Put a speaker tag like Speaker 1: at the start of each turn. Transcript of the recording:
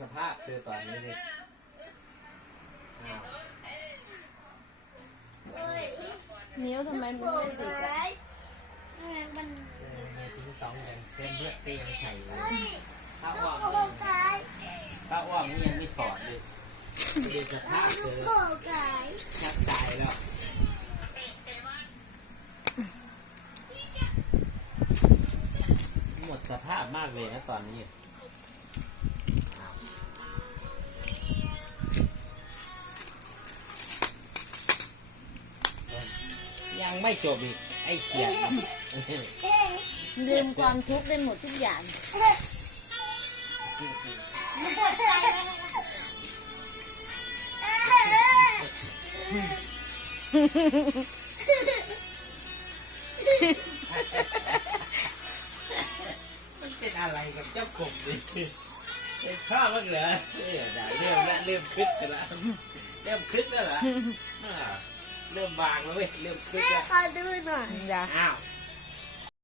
Speaker 1: สภาพเธอตอนนี้ดิอ้าว
Speaker 2: นิ้วทำไมมันไม่ติดอะ
Speaker 3: มัน
Speaker 1: เออในทิ้งต้องกันเป็นเลือดก็ยังใส่เลยถ้า
Speaker 3: โก
Speaker 1: อ้อม
Speaker 3: โกไก่
Speaker 1: ถ้าอ้อมนี่ยังไม่ถอดเลยดูสภาพเธอ
Speaker 3: โกไก่
Speaker 1: แทบตายแล้วหมดสภาพมากเลยนะตอนนี้ ยังไม่จบอีกไอ้เขียด
Speaker 2: ลืมความทุกข์ได้หมดทุกอย่าง
Speaker 3: มันปวดใจเลย
Speaker 1: มันเป็นอะไรกับเจ้ากบดิเป็นชอบมั้างเหรอเออได้เริ่มแล้วเริ่มคึกกันแล้วเริ่มคึกแล้วเหรออ่า เริ่มบางแล้วเว้ย เริ่มคึก
Speaker 3: แม่
Speaker 1: แล้ว
Speaker 3: ขอดูหน่อย
Speaker 2: อย่า
Speaker 1: อ้าว